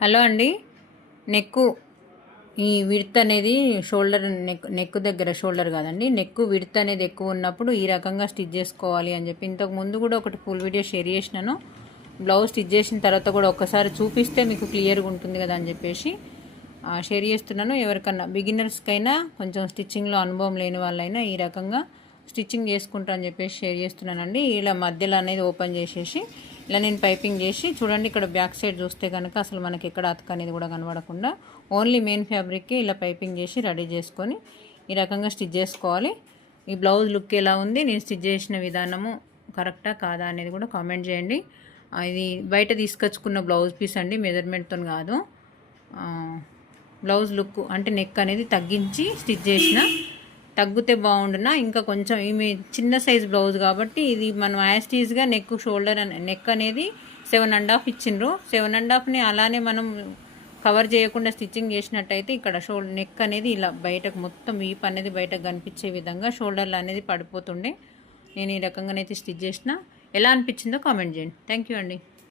Hello అండి. Neck ఈ width అనేది షోల్డర్ నెక్ దగ్గర షోల్డర్ కాదండి, నెక్ విడ్త్ అనేది ఎక్కువ ఉన్నప్పుడు ఈ రకంగా స్టిచ్ చేసుకోవాలి అని చెప్పి ఇంతకు ముందు కూడా ఒకటి ఫుల్ వీడియో షేర్ చేసినాను. బ్లౌజ్ స్టిచ్ చేసిన తర్వాత కూడా ఒక్కసారి చూపిస్తే మీకు క్లియర్గా ఉంటుంది కదా అని చెప్పేసి షేర్ చేస్తున్నాను. ఎవరికన్నా బిగినర్స్కైనా కొంచెం స్టిచ్చింగ్లో అనుభవం లేని వాళ్ళైనా ఈ రకంగా స్టిచ్చింగ్ చేసుకుంటా అని చెప్పేసి షేర్ చేస్తున్నానండి. ఇలా మధ్యలో అనేది ఓపెన్ చేసేసి ఇలా నేను పైపింగ్ చేసి చూడండి. ఇక్కడ బ్యాక్ సైడ్ చూస్తే కనుక అసలు మనకి ఎక్కడ అతక అనేది కూడా కనబడకుండా ఓన్లీ మెయిన్ ఫ్యాబ్రిక్కి ఇలా పైపింగ్ చేసి రెడీ చేసుకొని ఈ రకంగా స్టిచ్ చేసుకోవాలి. ఈ బ్లౌజ్ లుక్ ఎలా ఉంది, నేను స్టిచ్ చేసిన విధానము కరెక్టా కాదా అనేది కూడా కామెంట్ చేయండి. ఇది బయట తీసుకొచ్చుకున్న బ్లౌజ్ పీస్ అండి, మెజర్మెంట్తో కాదు. బ్లౌజ్ లుక్ అంటే నెక్ అనేది తగ్గించి స్టిచ్ చేసిన, తగ్గితే బాగుండునా ఇంకా కొంచెం ఈమె చిన్న సైజ్ బ్లౌజ్ కాబట్టి ఇది మనం యాస్టీజ్గా నెక్ షోల్డర్ నెక్ అనేది 7.5 ఇచ్చిండ్రు. 7.5ని అలానే మనం కవర్ చేయకుండా స్టిచ్చింగ్ చేసినట్టయితే ఇక్కడ నెక్ అనేది ఇలా బయటకు మొత్తం వీప్ అనేది బయటకు కనిపించే విధంగా షోల్డర్లు అనేది పడిపోతుండే. నేను ఈ రకంగానైతే స్టిచ్ చేసిన. ఎలా అనిపించిందో కామెంట్ చేయండి. థ్యాంక్ యూ అండి.